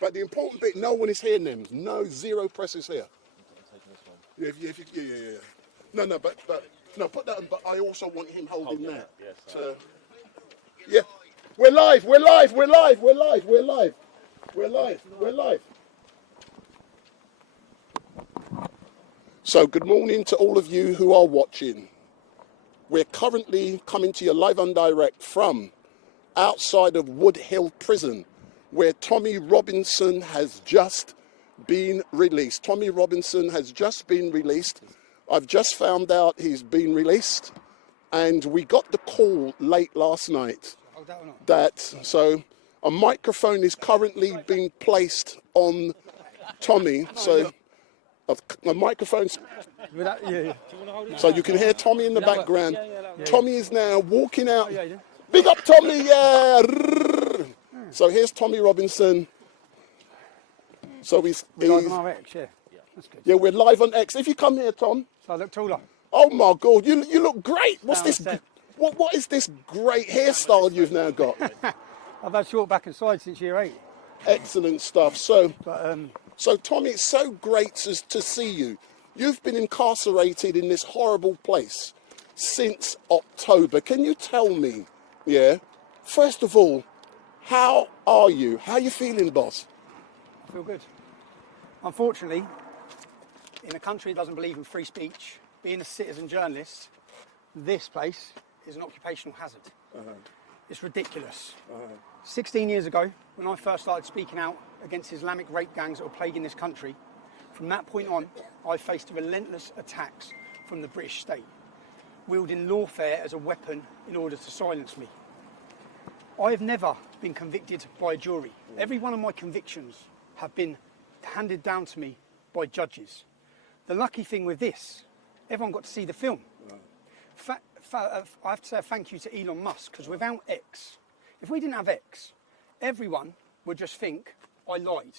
But the important bit, no one is here, Nims. No, zero press is here. Yeah. No, but put that on. But I also want him holding that. Yes. So, yeah, we're live. So, good morning to all of you who are watching. We're currently coming to you live and direct from outside of Wood Hill Prison, where Tommy Robinson has just been released. Tommy Robinson has just been released. I've just found out he's been released, and we got the call late last night that, so a microphone is currently being placed on Tommy, so a microphone, so you can hear Tommy in the background. Tommy is now walking out. Big up Tommy, yeah! So here's Tommy Robinson. So he's live on RX, yeah. That's good. Yeah, we're live on X. If you come here, Tom. So I look taller. Oh my God, you look great. What's this? What is this great hairstyle you've now got? I've had short back and side since year 8. Excellent stuff. So, so Tommy, it's so great to see you. You've been incarcerated in this horrible place since October. Can you tell me, first of all, how are you? How are you feeling, boss? I feel good. Unfortunately, in a country that doesn't believe in free speech, being a citizen journalist, this place is an occupational hazard. It's ridiculous. 16 years ago, when I first started speaking out against Islamic rape gangs that were plaguing this country, from that point on, I faced relentless attacks from the British state, wielding lawfare as a weapon in order to silence me. I have never been convicted by a jury. Every one of my convictions have been handed down to me by judges. The lucky thing with this, everyone got to see the film. I have to say a thank you to Elon Musk, because without X, if we didn't have X, everyone would just think I lied.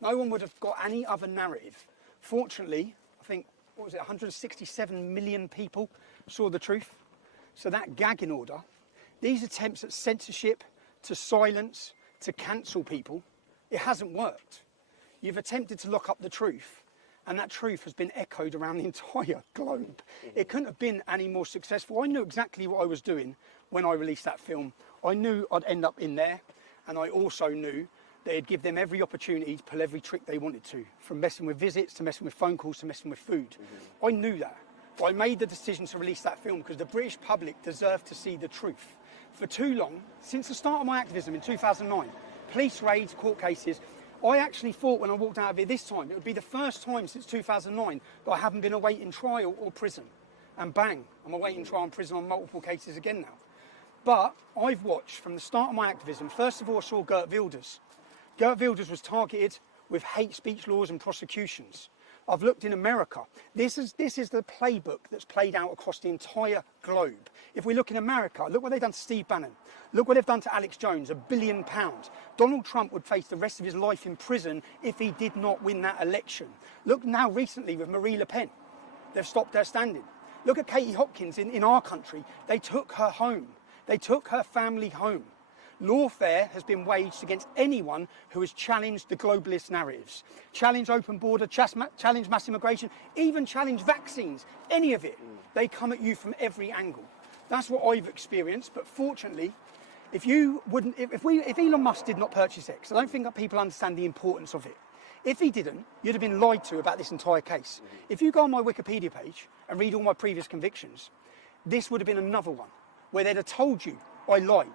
No one would have got any other narrative. Fortunately, I think, 167 million people saw the truth. So that gagging order, these attempts at censorship, to silence, to cancel people, it hasn't worked. You've attempted to lock up the truth, and that truth has been echoed around the entire globe. It couldn't have been any more successful. I knew exactly what I was doing when I released that film. I knew I'd end up in there, and I also knew they'd give them every opportunity to pull every trick they wanted to, from messing with visits, to messing with phone calls, to messing with food. I knew that. But I made the decision to release that film because the British public deserved to see the truth. For too long, since the start of my activism in 2009, police raids, court cases, I actually thought when I walked out of it this time, it would be the first time since 2009 that I haven't been awaiting trial or prison. And bang, I'm awaiting trial and prison on multiple cases again now. But I've watched from the start of my activism, first of all I saw Geert Wilders. Geert Wilders was targeted with hate speech laws and prosecutions. I've looked in America. This is the playbook that's played out across the entire globe. If we look in America, look what they've done to Steve Bannon. Look what they've done to Alex Jones, £1 billion. Donald Trump would face the rest of his life in prison if he did not win that election. Look now recently with Marie Le Pen. They've stopped her standing. Look at Katie Hopkins in our country. They took her home. They took her family home. Lawfare has been waged against anyone who has challenged the globalist narratives, challenged open border, challenged mass immigration, even challenged vaccines, any of it. They come at you from every angle. That's what I've experienced, but fortunately, if Elon Musk did not purchase X, I don't think that people understand the importance of it. If he didn't, you'd have been lied to about this entire case. If you go on my Wikipedia page and read all my previous convictions, this would have been another one where they'd have told you I lied.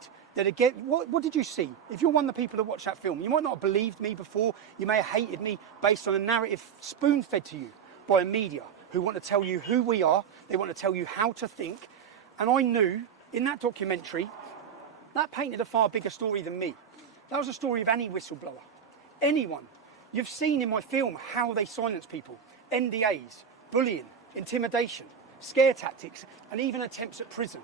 What did you see? If you're one of the people that watched that film, you might not have believed me before. You may have hated me based on a narrative spoon-fed to you by a media who want to tell you who we are. They want to tell you how to think. And I knew in that documentary, that painted a far bigger story than me. That was a story of any whistleblower, anyone. You've seen in my film how they silence people, NDAs, bullying, intimidation, scare tactics, and even attempts at prison.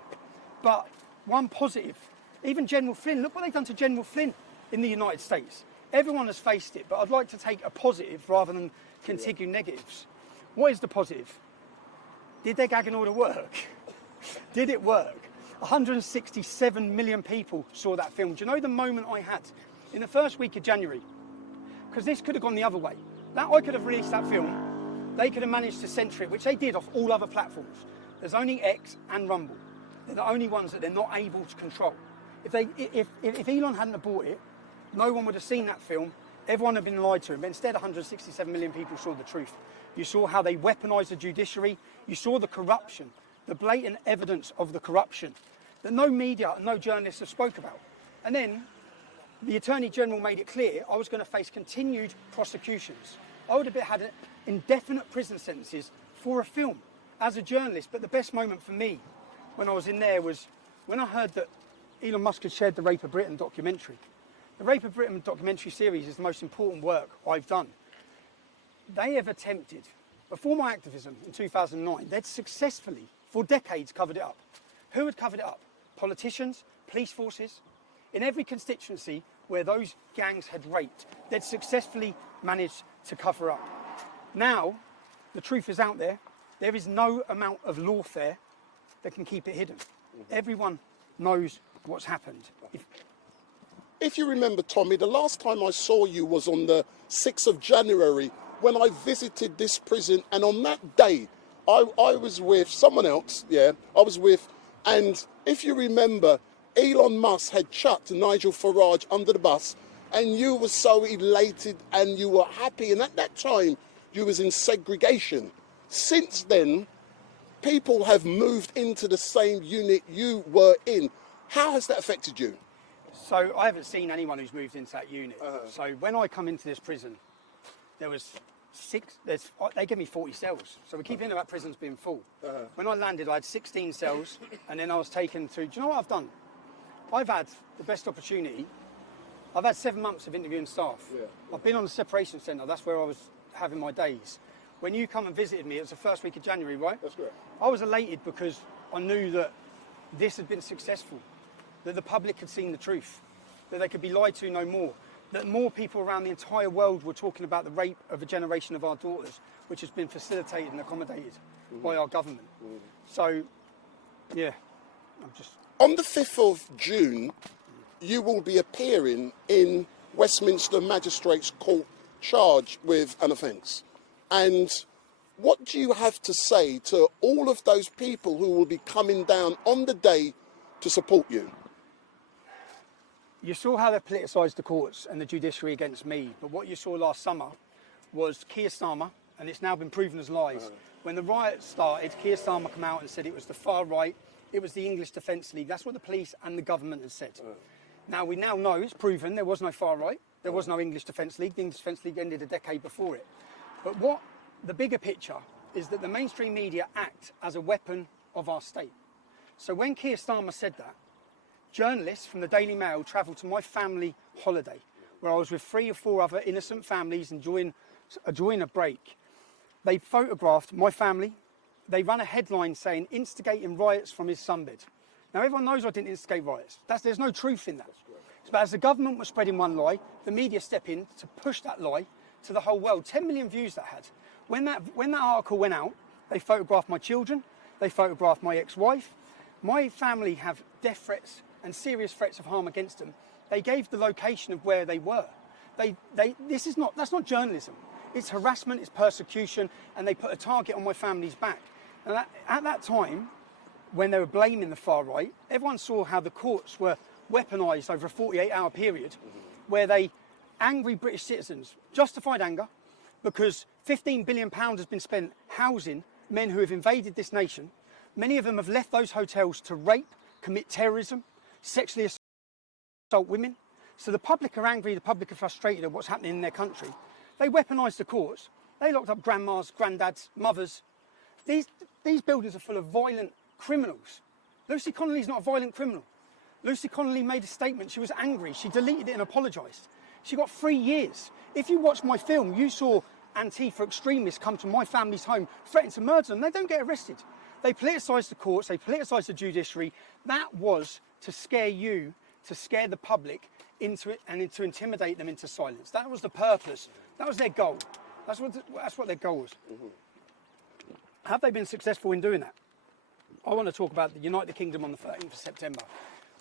But one positive, even General Flynn, look what they've done to General Flynn in the United States. Everyone has faced it, but I'd like to take a positive rather than continue negatives. What is the positive? Did their gagging order work? Did it work? 167 million people saw that film. Do you know the moment I had? In the first week of January, because this could have gone the other way. That I could have released that film, they could have managed to censor it, which they did off all other platforms. There's only X and Rumble. They're the only ones that they're not able to control. If Elon hadn't have bought it, no one would have seen that film. Everyone had been lied to. But instead, 167 million people saw the truth. You saw how they weaponised the judiciary. You saw the corruption, the blatant evidence of the corruption that no media and no journalists have spoke about. And then the Attorney General made it clear I was going to face continued prosecutions. I would have had indefinite prison sentences for a film as a journalist. But the best moment for me when I was in there was when I heard that Elon Musk had shared the Rape of Britain documentary. The Rape of Britain documentary series is the most important work I've done. They have attempted, before my activism in 2009, they'd successfully, for decades, covered it up. Who had covered it up? Politicians, police forces. In every constituency where those gangs had raped, they'd successfully managed to cover up. Now, the truth is out there. There is no amount of lawfare that can keep it hidden. Everyone knows what's happened. If you remember, Tommy, the last time I saw you was on the 6th of January when I visited this prison, and on that day, I was with someone else, and if you remember, Elon Musk had chucked Nigel Farage under the bus, and you were so elated and you were happy, and at that time, you was in segregation. Since then, people have moved into the same unit you were in. How has that affected you? So I haven't seen anyone who's moved into that unit. So when I come into this prison, there was they gave me 40 cells. So we keep hearing about prisons being full. When I landed, I had 16 cells, and then I was taken through. Do you know what I've done? I've had the best opportunity. I've had 7 months of interviewing staff. Yeah. I've been on the separation centre. That's where I was having my days. When you come and visited me, it was the first week of January, right? That's correct. I was elated because I knew that this had been successful, that the public had seen the truth, that they could be lied to no more, that more people around the entire world were talking about the rape of a generation of our daughters, which has been facilitated and accommodated by our government. So, yeah, I'm just... On the 5th of June, you will be appearing in Westminster Magistrates Court charged with an offence. And what do you have to say to all of those people who will be coming down on the day to support you? You saw how they politicised the courts and the judiciary against me, but what you saw last summer was Keir Starmer, and it's now been proven as lies. When the riot started, Keir Starmer came out and said it was the far right, it was the English Defence League. That's what the police and the government has said. Now, we now know it's proven there was no far right, there was no English Defence League. The English Defence League ended a decade before it. But what the bigger picture is that the mainstream media act as a weapon of our state. So when Keir Starmer said that, journalists from the Daily Mail travelled to my family holiday, where I was with 3 or 4 other innocent families enjoying a break. They photographed my family. They ran a headline saying, instigating riots from his sunbed. Now, everyone knows I didn't instigate riots. There's no truth in that. But as the government was spreading one lie, the media stepped in to push that lie to the whole world. 10 million views that had. When that article went out, they photographed my children. They photographed my ex-wife. My family have death threats and serious threats of harm against them. They gave the location of where they were. That's not journalism. It's harassment, it's persecution, and they put a target on my family's back. And at that time, when they were blaming the far right, everyone saw how the courts were weaponised over a 48-hour period, where angry British citizens, justified anger, because £15 billion has been spent housing men who have invaded this nation. Many of them have left those hotels to rape, commit terrorism, sexually assault women. So the public are angry, the public are frustrated at what's happening in their country. They weaponised the courts. They locked up grandmas, granddads, mothers. These buildings are full of violent criminals. Lucy Connolly's not a violent criminal. Lucy Connolly made a statement. She was angry. She deleted it and apologised. She got 3 years. If you watched my film, you saw Antifa extremists come to my family's home, threaten to murder them. They don't get arrested. They politicised the courts. They politicised the judiciary. That was to scare you, to scare the public into it and to intimidate them into silence. That was the purpose. That was their goal. That's what their goal was. Have they been successful in doing that? I want to talk about the United Kingdom on the 13th of September.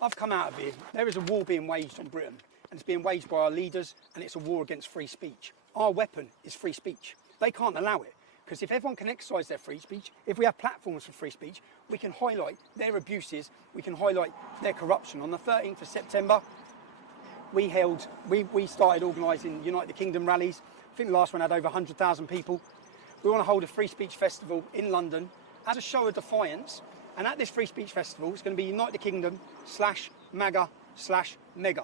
I've come out of here. There is a war being waged on Britain. and it's being waged by our leaders, and it's a war against free speech. Our weapon is free speech. They can't allow it, because if everyone can exercise their free speech, if we have platforms for free speech, we can highlight their abuses, we can highlight their corruption. On the 13th of September, we started organising United Kingdom rallies. I think the last one had over 100,000 people. We want to hold a free speech festival in London as a show of defiance. And at this free speech festival, it's going to be United Kingdom /MAGA/Mega.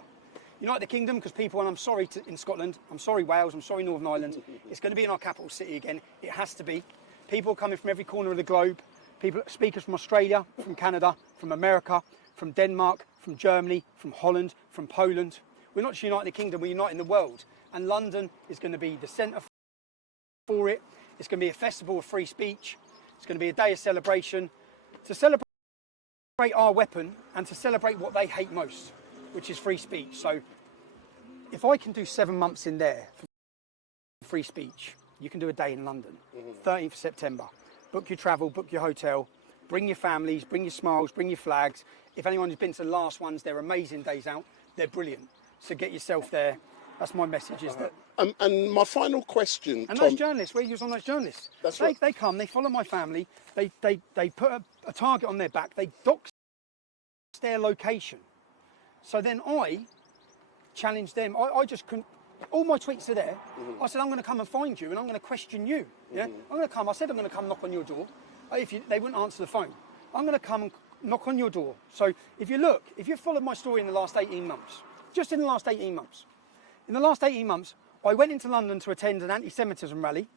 United Kingdom, because people, and I'm sorry in Scotland, I'm sorry Wales, I'm sorry Northern Ireland, it's going to be in our capital city again. It has to be. People coming from every corner of the globe, speakers from Australia, from Canada, from America, from Denmark, from Germany, from Holland, from Poland. We're not just uniting the kingdom, we're uniting the world. And London is going to be the centre for it. It's going to be a festival of free speech. It's going to be a day of celebration, to celebrate our weapon and to celebrate what they hate most, which is free speech. So if I can do 7 months in there for free speech, you can do a day in London, 13th of September. Book your travel, book your hotel, bring your families, bring your smiles, bring your flags. If anyone who's been to the last ones, they're amazing days out. They're brilliant. So get yourself there. That's my message, is that... And my final question, and Tom... those journalists, where you was on those journalists, That's right. They come, they follow my family, they put a target on their back, they dox their location. So then I challenged them. I just couldn't... All my tweets are there. I said, I'm going to come and find you and I'm going to question you. Yeah, I'm going to come. I said I'm going to come knock on your door. They wouldn't answer the phone. I'm going to come and knock on your door. So if you look, if you've followed my story in the last 18 months, just in the last 18 months, in the last 18 months, I went into London to attend an anti-Semitism rally,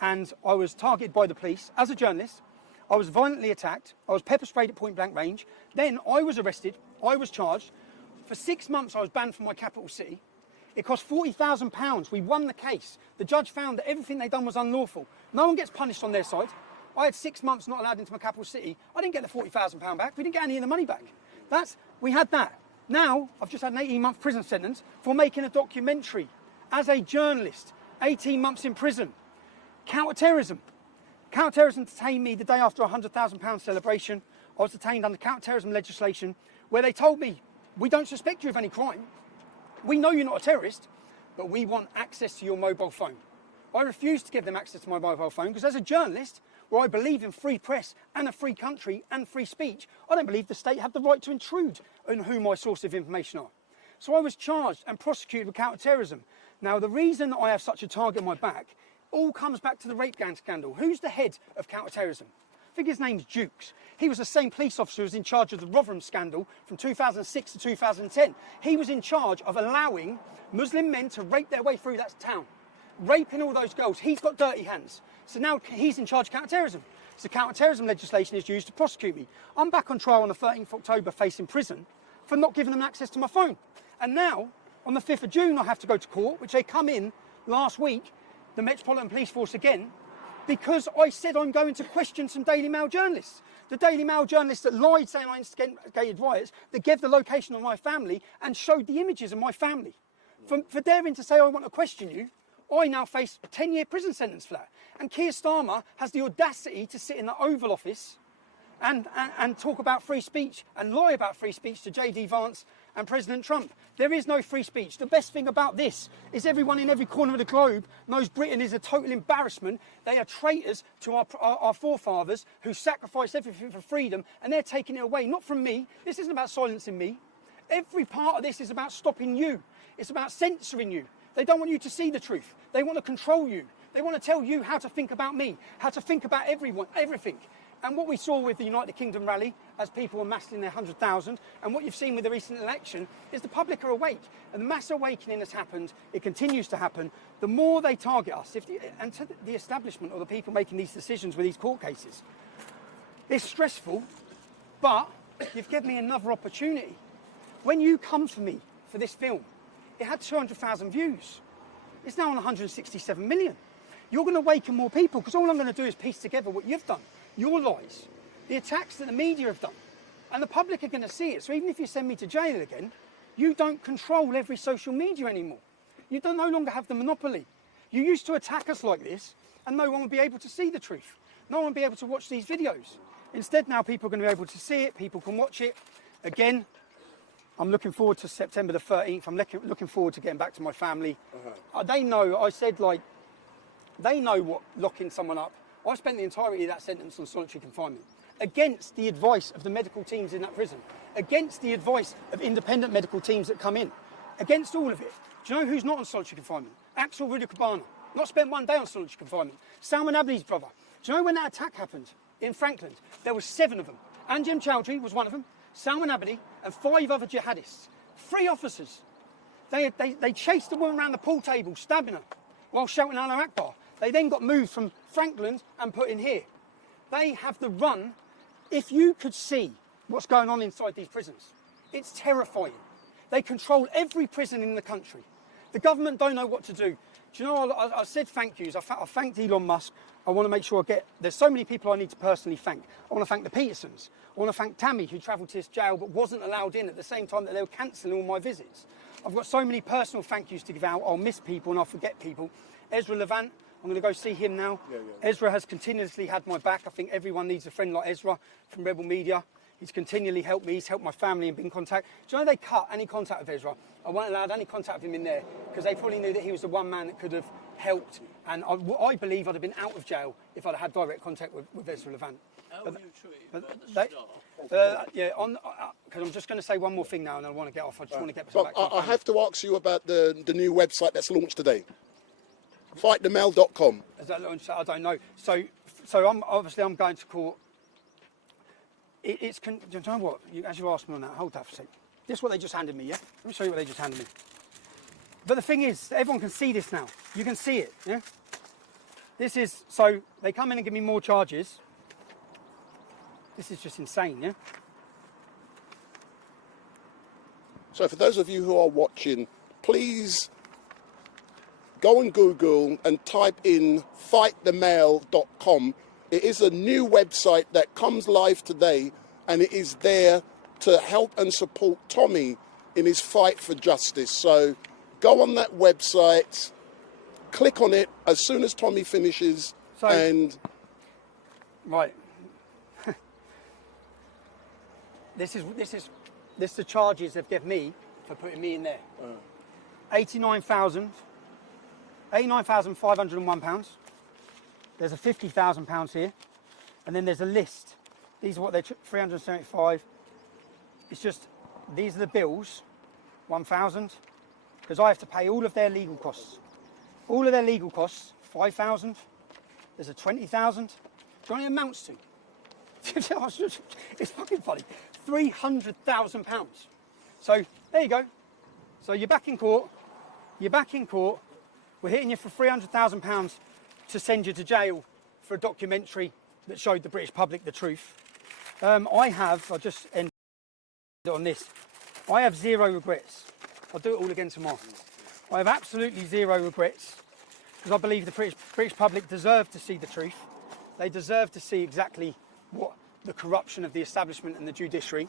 and I was targeted by the police as a journalist. I was violently attacked. I was pepper sprayed at point blank range. Then I was arrested. I was charged. For 6 months, I was banned from my capital city. It cost £40,000. We won the case. The judge found that everything they'd done was unlawful. No one gets punished on their side. I had 6 months not allowed into my capital city. I didn't get the £40,000 back. We didn't get any of the money back. We had that. Now, I've just had an 18-month prison sentence for making a documentary as a journalist. 18 months in prison. Counter-terrorism. Counter-terrorism detained me the day after a £100,000 celebration. I was detained under counter-terrorism legislation, where they told me, we don't suspect you of any crime. We know you're not a terrorist, but we want access to your mobile phone. I refused to give them access to my mobile phone because as a journalist, where I believe in free press and a free country and free speech, I don't believe the state have the right to intrude on who my source of information are. So I was charged and prosecuted with counter-terrorism. Now, the reason that I have such a target on my back all comes back to the rape gang scandal. Who's the head of counter-terrorism? I think his name's Dukes. He was the same police officer who was in charge of the Rotherham scandal from 2006 to 2010. He was in charge of allowing Muslim men to rape their way through that town, raping all those girls. He's got dirty hands. So now he's in charge of counter-terrorism. So counter-terrorism legislation is used to prosecute me. I'm back on trial on the 13th of October facing prison for not giving them access to my phone. And now, on the 5th of June, I have to go to court, which they come in last week, the Metropolitan Police Force again, because I said I'm going to question some Daily Mail journalists. The Daily Mail journalists that lied saying I instigated riots, that gave the location of my family and showed the images of my family. For daring to say I want to question you, I now face a 10-year prison sentence for that. And Keir Starmer has the audacity to sit in the Oval Office and talk about free speech and lie about free speech to J.D. Vance and President Trump. There is no free speech. The best thing about this is everyone in every corner of the globe knows Britain is a total embarrassment. They are traitors to our forefathers who sacrificed everything for freedom, and they're taking it away, not from me. This isn't about silencing me. Every part of this is about stopping you. It's about censoring you. They don't want you to see the truth. They want to control you. They want to tell you how to think about me, how to think about everyone, everything. And what we saw with the United Kingdom rally, as people were massed in their 100,000, and what you've seen with the recent election, is the public are awake. And the mass awakening has happened. It continues to happen. The more they target us, and to the establishment or the people making these decisions with these court cases, it's stressful, but you've given me another opportunity. When you come for me for this film, it had 200,000 views. It's now on 167 million. You're going to awaken more people, because all I'm going to do is piece together what you've done. Your lies, the attacks that the media have done, and the public are going to see it. So even if you send me to jail again, you don't control every social media anymore. You no longer have the monopoly. You used to attack us like this, and no one would be able to see the truth. No one would be able to watch these videos. Instead, now people are going to be able to see it, people can watch it. Again, I'm looking forward to September the 13th. I'm looking forward to getting back to my family. They know, I said, like, they know what locking someone up. I spent the entirety of that sentence on solitary confinement, against the advice of the medical teams in that prison, against the advice of independent medical teams that come in, against all of it. Do you know who's not on solitary confinement? Axel Rudikabana, not spent one day on solitary confinement. Salman Abdi's brother. Do you know when that attack happened in Frankland? There were 7 of them. Anjem Chowdhury was one of them, Salman Abdi, and 5 other jihadists. 3 officers. They chased the woman around the pool table, stabbing her, while shouting Allah Akbar. They then got moved from Frankland and put in here. They have the run. If you could see what's going on inside these prisons, it's terrifying. They control every prison in the country. The government don't know what to do. Do you know, I said thank yous. I thanked Elon Musk. I want to make sure there's so many people I need to personally thank. I want to thank the Petersons. I want to thank Tammy, who travelled to this jail but wasn't allowed in at the same time that they were cancelling all my visits. I've got so many personal thank yous to give out. I'll miss people and I'll forget people. Ezra Levant, I'm going to go see him now. Ezra has continuously had my back. I think everyone needs a friend like Ezra from Rebel Media. He's continually helped me. He's helped my family and been in contact. Do you know they cut any contact with Ezra? I wasn't allowed any contact with him in there because they probably knew that he was the one man that could have helped. And I believe I'd have been out of jail if I'd had direct contact with Ezra Levant. Yeah, because I'm just going to say one more thing now and I want to get off. I just want to get back to I have to ask you about the new website that's launched today. FightTheMail.com. Is that launched? I don't know. So I'm going to court. Do you know what? As you asked me on that, hold that for a sec. This is what they just handed me, yeah? Let me show you what they just handed me. But the thing is, everyone can see this now. You can see it, yeah? This is, so they come in and give me more charges. This is just insane, yeah? So for those of you who are watching, please go on Google and type in FightTheMail.com. It is a new website that comes live today, and it is there to help and support Tommy in his fight for justice. So go on that website, click on it as soon as Tommy finishes, and... Right. This is the charges they've given me for putting me in there. £89,501. There's a £50,000 here, and then there's a list. These are what they're 375. It's just these are the bills, 1,000, because I have to pay all of their legal costs. All of their legal costs, 5,000. There's a 20,000. Do you know what it amounts to? It's fucking funny. £300,000. So there you go. So you're back in court. You're back in court. We're hitting you for £300,000 to send you to jail for a documentary that showed the British public the truth. I'll just end on this. I have 0 regrets. I'll do it all again tomorrow. I have absolutely 0 regrets because I believe the British public deserve to see the truth. They deserve to see exactly what the corruption of the establishment and the judiciary,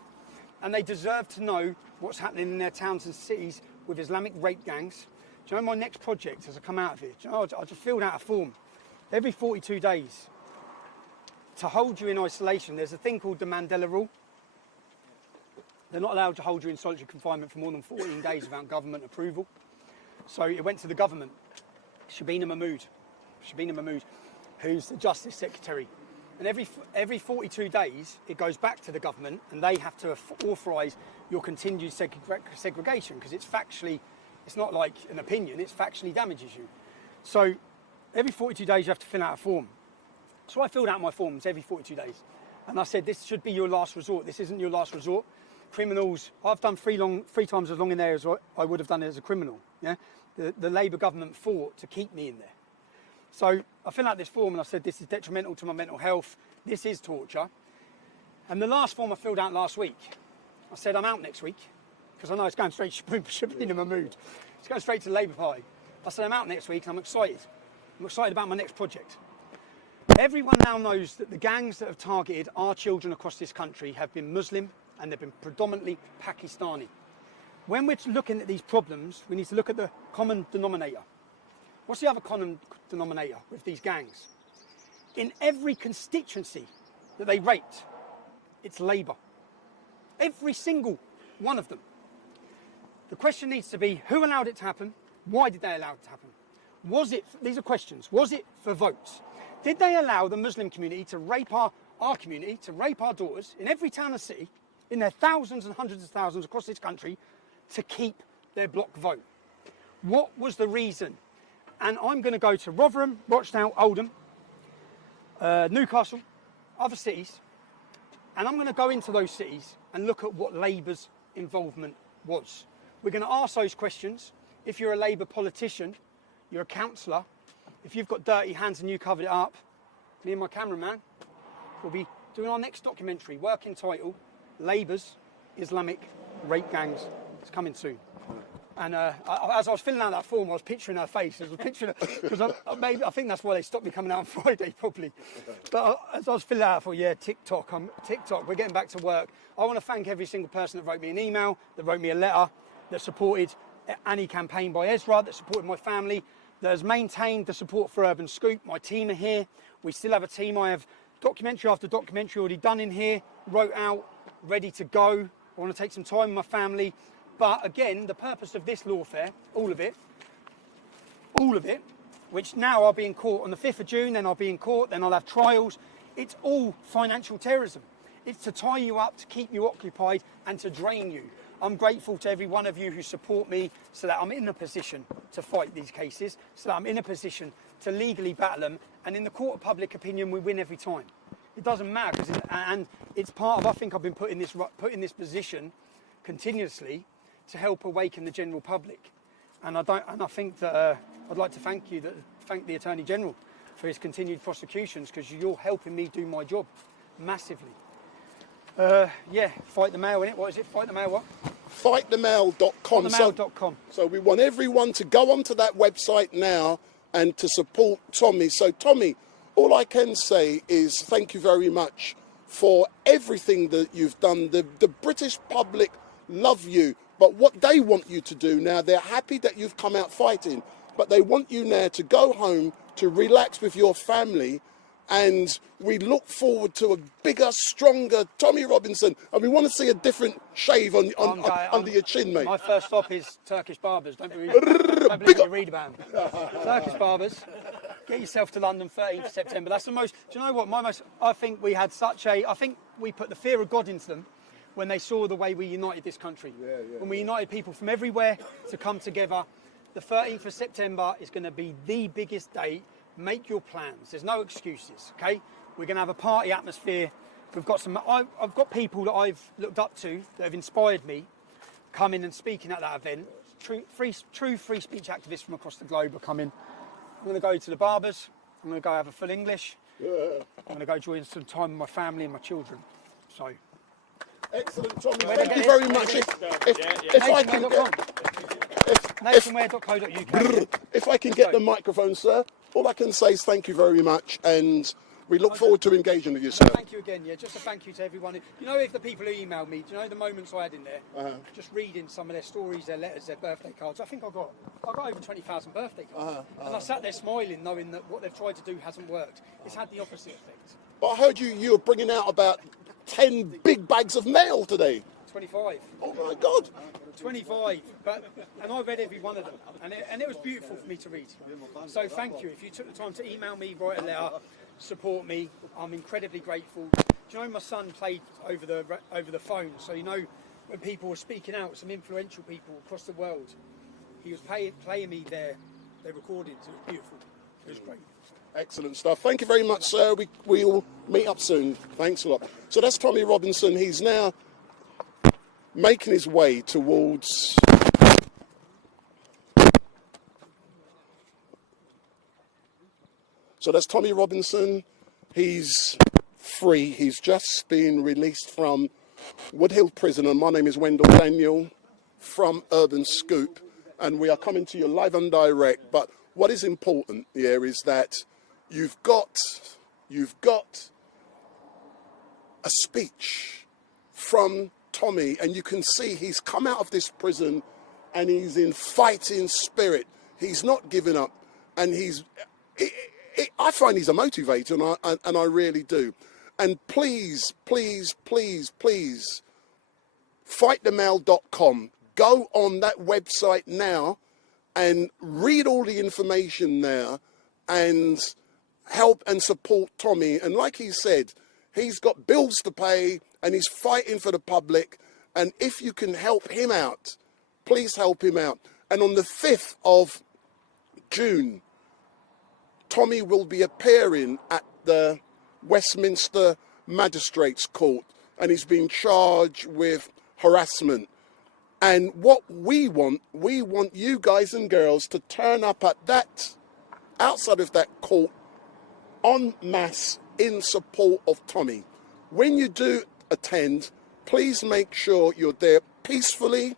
and they deserve to know what's happening in their towns and cities with Islamic rape gangs. Do you know my next project as I come out of it? Do you know, I just filled out a form. Every 42 days, to hold you in isolation, there's a thing called the Mandela Rule. They're not allowed to hold you in solitary confinement for more than 14 days without government approval. So it went to the government. Shabina Mahmood, who's the Justice Secretary. And every 42 days, it goes back to the government and they have to authorise your continued segregation because it's not like an opinion, it factually damages you. So every 42 days you have to fill out a form. So I filled out my forms every 42 days. And I said, this should be your last resort. This isn't your last resort. Criminals, I've done 3 times as long in there as I would have done as a criminal. Yeah, the Labour government fought to keep me in there. So I filled out this form and I said, this is detrimental to my mental health. This is torture. And the last form I filled out last week, I said, I'm out next week. Because I know it's going straight to Shabina Mahmood. It's going straight to the Labour Party. I said, I'm out next week and I'm excited. I'm excited about my next project. Everyone now knows that the gangs that have targeted our children across this country have been Muslim and they've been predominantly Pakistani. When we're looking at these problems, we need to look at the common denominator. What's the other common denominator with these gangs? In every constituency that they raped, it's Labour. Every single one of them. The question needs to be, who allowed it to happen? Why did they allow it to happen? Was it, these are questions, was it for votes? Did they allow the Muslim community to rape our community, to rape our daughters in every town and city, in their thousands and hundreds of thousands across this country, to keep their block vote? What was the reason? And I'm going to go to Rotherham, Rochdale, Oldham, Newcastle, other cities, and I'm going to go into those cities and look at what Labour's involvement was. We're going to ask those questions. If you're a Labour politician, you're a councillor, if you've got dirty hands and you covered it up, me and my cameraman will be doing our next documentary, working title, Labour's Islamic Rape Gangs. It's coming soon. And as I was filling out that form, I was picturing her face. I was picturing her, because I think that's why they stopped me coming out on Friday, probably. But as I was filling out, I thought, yeah, TikTok, we're getting back to work. I want to thank every single person that wrote me an email, that wrote me a letter, that supported Annie campaign by Ezra, that supported my family, that has maintained the support for Urban Scoop. My team are here. We still have a team. I have documentary after documentary already done in here, wrote out, ready to go. I want to take some time with my family. But again, the purpose of this lawfare, all of it, which now I'll be in court on the 5th of June, then I'll be in court, then I'll have trials. It's all financial terrorism. It's to tie you up, to keep you occupied and to drain you. I'm grateful to every one of you who support me so that I'm in a position to fight these cases, so that I'm in a position to legally battle them. And in the court of public opinion, we win every time. It doesn't matter, and it's part of, I think I've been put in this position continuously to help awaken the general public. And I think that I'd like to thank the Attorney General for his continued prosecutions, because you're helping me do my job massively. Yeah, Fight the Mail, innit? What is it? Fight the Mail what? Fightthemail.com. Fightthemail.com. So we want everyone to go onto that website now and to support Tommy. So Tommy, all I can say is thank you very much for everything that you've done. The British public love you, but what they want you to do now, they're happy that you've come out fighting, but they want you now to go home, to relax with your family, and we look forward to a bigger, stronger Tommy Robinson, and we want to see a different shave under your chin, mate. My first stop is Turkish barbers. Don't believe you read about them. Turkish barbers. Get yourself to London, 13th of September. That's the most. Do you know what? I think we had I think we put the fear of God into them when they saw the way we united this country. When we united people from everywhere to come together. The 13th of September is going to be the biggest day. Make your plans. There's no excuses, okay? We're going to have a party atmosphere. We've got I've got people that I've looked up to that have inspired me coming and speaking at that event. True free speech activists from across the globe are coming. I'm going to go to the barbers. I'm going to go have a full English. I'm going to go join some time with my family and my children. So. Excellent, Tommy. Thank you very much. If I can nationware.co.uk. If I can get the microphone, sir, all I can say is thank you very much, and we look forward to engaging with you, sir. Thank you again, yeah. Just a thank you to everyone. You know, if the people who emailed me, do you know the moments I had in there? Just reading some of their stories, their letters, their birthday cards. I think I got over 20,000 birthday cards. And I sat there smiling, knowing that what they've tried to do hasn't worked. It's had the opposite effect. But I heard you were bringing out about 10 big bags of mail today. 25. Oh my God. 25, and I read every one of them, and it was beautiful for me to read. So thank you. If you took the time to email me, write a letter, support me, I'm incredibly grateful. Do you know my son played over the phone? So you know when people were speaking out, some influential people across the world, he was playing me their recordings. It was beautiful. It was great. Excellent stuff. Thank you very much, sir. We'll meet up soon. Thanks a lot. So that's Tommy Robinson. He's now making his way towards that's Tommy Robinson. He's free. He's just been released from Woodhill Prison, and my name is Wendell Daniel from Urban Scoop, and we are coming to you live and direct. But what is important here is that you've got a speech from Tommy, and you can see he's come out of this prison and he's in fighting spirit. He's not giving up, and I find he's a motivator, and I really do. And please, fightthemail.com. go on that website now and read all the information there and help and support Tommy. And like he said, he's got bills to pay and he's fighting for the public. And if you can help him out, please help him out. And on the 5th of June, Tommy will be appearing at the Westminster Magistrates Court, and he's been charged with harassment. And what we want you guys and girls to turn up at that, outside of that court, en masse in support of Tommy. When you do attend, please make sure you're there peacefully.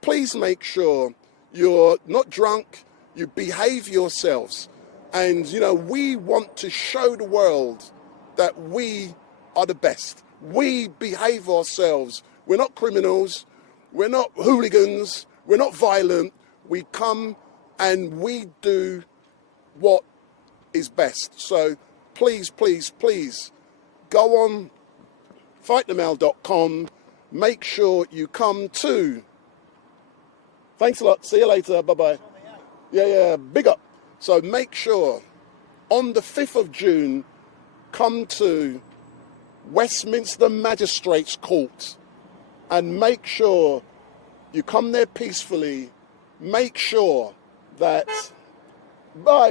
Please make sure you're not drunk, you behave yourselves. And, you know, we want to show the world that we are the best. We behave ourselves. We're not criminals. We're not hooligans. We're not violent. We come and we do what is best. So please, please, please go on fightthemail.com. Make sure you come to. Thanks a lot. See you later. Bye-bye. Yeah, big up. So make sure on the 5th of June, come to Westminster Magistrates Court and make sure you come there peacefully. Make sure that,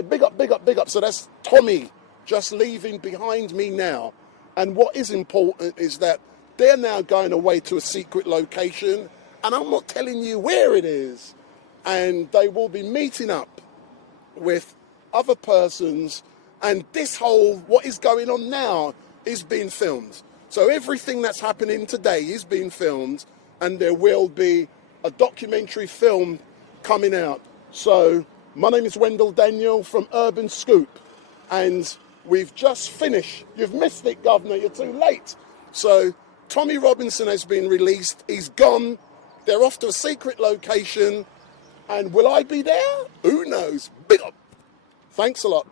big up. So that's Tommy just leaving behind me now. And what is important is that they're now going away to a secret location, and I'm not telling you where it is. And they will be meeting up with other persons, and this whole, what is going on now, is being filmed. So everything that's happening today is being filmed, and there will be a documentary film coming out. So my name is Wendell Daniel from Urban Scoop, and we've just finished. You've missed it, Governor, you're too late. So Tommy Robinson has been released, he's gone, they're off to a secret location, and will I be there? Who knows? Big up. Thanks a lot.